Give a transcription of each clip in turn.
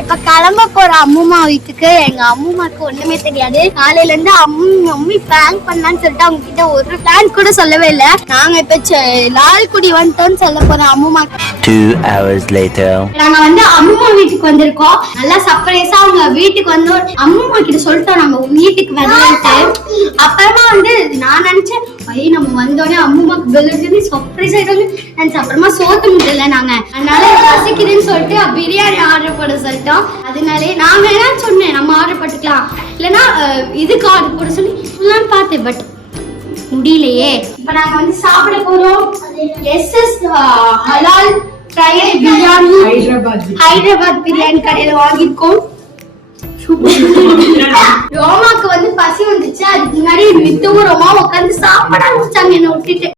இப்ப கிளம்ப போறோம் அம்மா வீட்டுக்கு. எங்க அம்மாக்கு ஒண்ணுமே தெரியாது. காலையில இருந்து மம்மி பிராங்க் பண்ணலான்னு சொல்லிட்டு அவங்க கிட்ட ஒரு பிளான் கூட சொல்லவே இல்ல. நாங்க இப்ப லால்குடி வந்துட்டோம்னு சொல்ல போறோம் அம்மாக்கு. 2 hours later நாங்க வந்து அம்மா வீட்டுக்கு வந்திருக்கோம். நல்லா சர்ப்ரைஸா அவங்க வீட்டுக்கு வந்து அம்மா கிட்ட சொல்லிட்டோம் நாங்க வீட்டுக்கு வரலான்ட்டு. அப்புறமா வந்து நான் நினைச்சேன் நம்ம வந்தோடனே அம்மாக்கு பெல்லு சர்ப்ரைஸ் ஆயிடுவாங்க நினைச்சேன். அப்புறமா சோத்து முடியல நாங்க, அதனால பசிக்குதுன்னு சொல்லிட்டு பிரியாணி ஆர்டர் போட சொல்லிட்டோம். அதனாலே நாங்க என்ன சொன்னேன் நம்ம ஆர்டர் போட்டுக்கலாம் இல்லைன்னா இதுக்கு ஆர்டர் போட சொல்லி பார்த்தேன். பட் முடியலையே. இப்ப நாங்க வந்து சாப்பிட போறோம். எஸ்எஸ் ஹலால் ஃப்ரைட் பிரியாணி ஹைதராபாத் பிரியாணி கடையில வாங்கிருக்கோம். ரோமாக்கு வந்து பசி வந்துச்சு. அதுக்கு முன்னாடி வித்துவும் ரோமா உட்காந்து சாப்பிட ஆரம்பிச்சாங்க என்ன விட்டுட்டு.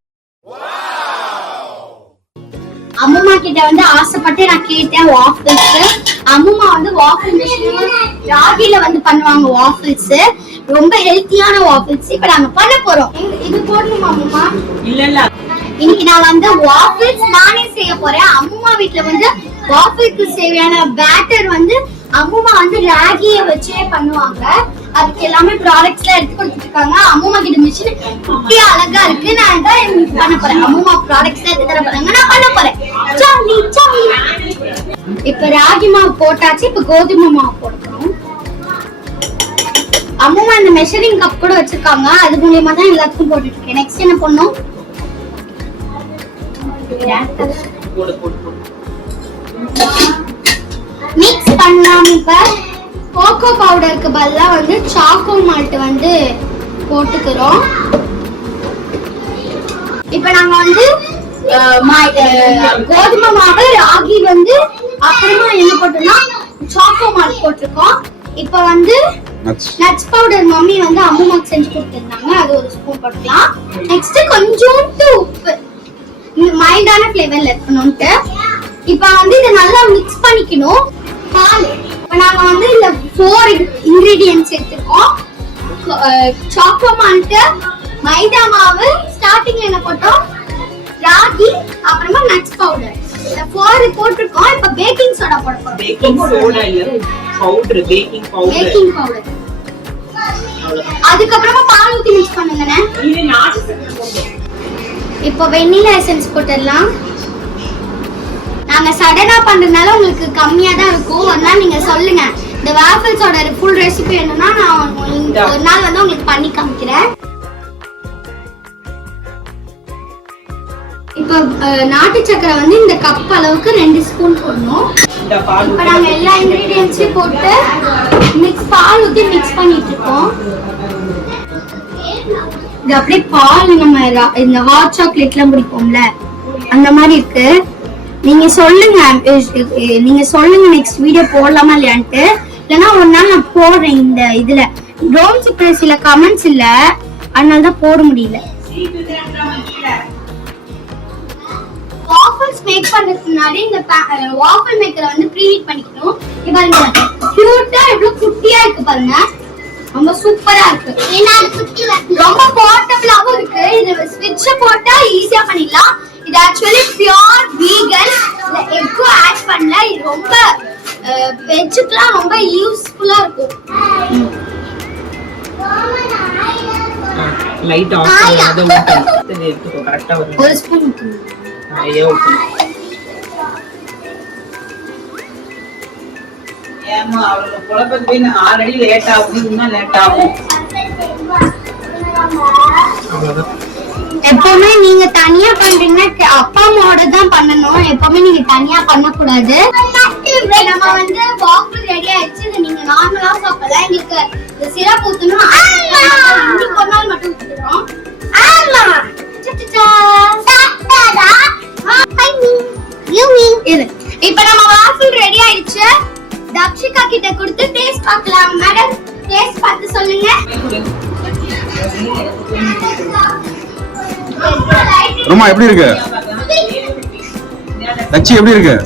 அம்மா கிட்ட வந்து ஆசைப்பட்டு நான் கேட்டேன் வாஃபிள்ஸ். அம்மா வந்து வாஃபிள் மிஷின் ராகில வந்து பண்ணுவாங்க வாஃபிள்ஸ். ரொம்ப ஹெல்த்தியான வாஃபிள்ஸ் இப்ப நாங்க பண்ண போறோம். இது போடணுமா அம்மா? இல்ல இன்னைக்கு நான் வந்து வாஃபிள்ஸ் நானே செய்ய போறேன். அம்மா வீட்ல வந்து வாஃபிள்க்கு தேவையான பேட்டர் வந்து அம்மா வந்து ராகிய வச்சே பண்ணுவாங்க. அதுக்கு எல்லாமே ப்ராடக்ட்ஸ் எல்லாம் எடுத்து கொடுத்துட்டு இருக்காங்க. அம்மா கிட்ட மிஷின் குட்டியா அழகா இருக்கு. நான் தான் பண்ண போறேன். அம்மா ப்ராடக்ட்ஸ் எல்லாம் எடுத்து தர போறாங்க, நான் பண்ண போறேன். இப்ப ராகி மாவு போட்டாச்சு. இப்ப கோதுமை மாவு போட்டுக்கணும். அம்மா இந்த மெஷரிங் கப் கூட வச்சிருக்காங்க. அது மூலியமா தான் எல்லாத்துக்கும் போட்டுட்டு இருக்கேன். நெக்ஸ்ட் என்ன பண்ணணும்? மிக்ஸ் பண்ணலாம். இப்ப கோகோ பவுடருக்கு பதிலா வந்து சாக்கோ மால்ட் வந்து போட்டுக்கிறோம். இப்ப நாங்க வந்து கோதுமை மாவு ராகி வந்து அப்புறமா என்ன போட்டோம்னா சாக்கோ மால்ட் போட்டிருக்கோம். இப்ப வந்து நட்ஸ் பவுடர் மம்மி வந்து அம்மாக்கு செஞ்சு கொடுத்திருந்தாங்க. அது ஒரு ஸ்பூன் போட்டுக்கலாம். நெக்ஸ்ட் கொஞ்சோண்டு உப்பு மைல்டான ஃப்ளேவர்ல இருக்கணும்ட்டு. இப்ப வந்து இதை நல்லா மிக்ஸ் பண்ணிக்கணும். பால் இப்ப நாங்க வந்து இந்த 4 இன்கிரிடியன்ட்ஸ் எடுத்துருக்கோம். சாக்கோ மால்ட், மைதா மாவு, ஸ்டார்டிங்ல என்ன போட்டோம் ராகி, அப்புறமா நட்ஸ் பவுடர். 4 போட்டுருக்கோம். இப்ப பேக்கிங் சோடா போட போறோம். பேக்கிங் சோடா இல்ல பவுடர், பேக்கிங் பவுடர். அதுக்கு அப்புறமா பால் ஊத்தி மிக்ஸ் பண்ணுங்கனே. இது நாட்டு சக்கரை போடுங்க. இப்போ வெண்ணிலா எசன்ஸ் போட்டுடலாம். நாங்க சடனா பண்றதுனால உங்களுக்கு கம்மியா தான் இருக்கும். ஒரு நாள் நீங்க சொல்லுங்க. இந்த வாஃபிள்ஸோட ஃபுல் ரெசிபி வேணும்னா நான் ஒரு நாள் வந்து உங்களுக்கு பண்ணி காமிக்கிறேன். இப்போ நாட்டு சக்கரை வந்து இந்த கப் அளவுக்கு 2 ஸ்பூன் போடணும். இப்போ நாங்க எல்லா இன்கிரிடியன்ட்ஸையும் போட்டு பால் ஊற்றி மிக்ஸ் பண்ணிட்டு இருக்கோம். இது அப்படியே பால் நம்ம இந்த ஹாட் சாக்லேட்லாம் குடிப்போம்ல அந்த மாதிரி இருக்கு. நீங்க சொல்லுங்க நெக்ஸ்ட் வீடியோ போடலாமா இல்லையான்ட்டு. இல்லைன்னா ஒரு நாள் நான் போடுறேன். இந்த இதுல ரோம்ஸுக்கு சில கமெண்ட்ஸ் இல்ல, அதனால தான் போட முடியல. வாஃபிள்ஸ் மேக் பண்றதுக்கு முன்னாடி இந்த வாஃபிள் மேக்கரை வந்து ப்ரீஹீட் பண்ணிக்கணும். இது பாருங்க கியூட்டா எவ்வளவு குட்டியா இருக்கு பாருங்க. ரொம்ப சூப்பரா இருக்கு. ரொம்ப போர்ட்டபிளாவும் இருக்கு. இது ஸ்விட்ச் போட்டா ஈஸியா பண்ணிடலாம். இது ஆக்சுவலி பியூர் வீகன். இதுல எக்கும் ஆட் பண்ணல. இது ரொம்ப வெஜ்ஜுக்குலாம் ரொம்ப யூஸ்ஃபுல்லா இருக்கும். லைட் ஆஃப் பண்ணாத ஊத்து எடுத்துக்கோ. கரெக்ட்டா வரும். ஒரு ஸ்பூன் ஊத்து. ஐயோ ஊத்து. ஏமா அவளோட குழப்பத்துக்கு நான் ஆல்ரெடி லேட் ஆகும். இன்னும் லேட் ஆகும். எப்பவுமே நீங்க தனியா பண்றீங்கன்னா அப்பா அம்மாவோட தான் பண்ணணும். எப்பவுமே நீங்க தனியா பண்ணக்கூடாது. நம்ம வந்து வாஃபிள் ரெடி ஆயிடுச்சு. இதை நீங்க நார்மலா சாப்பிடலாம். எங்களுக்கு சிரப் ஊத்தணும். இன்னைக்கு ஒரு நாள் மட்டும் ஊத்துறோம். இப்ப நம்ம வாஃபிள் ரெடி ஆயிடுச்சு. தக்ஷிகா கிட்ட கொடுத்து டேஸ்ட் பார்க்கலாம். மேடம் டேஸ்ட் பார்த்து சொல்லுங்க. ரோமா எப்படி இருக்கு? தச்சி எப்படி இருக்கு?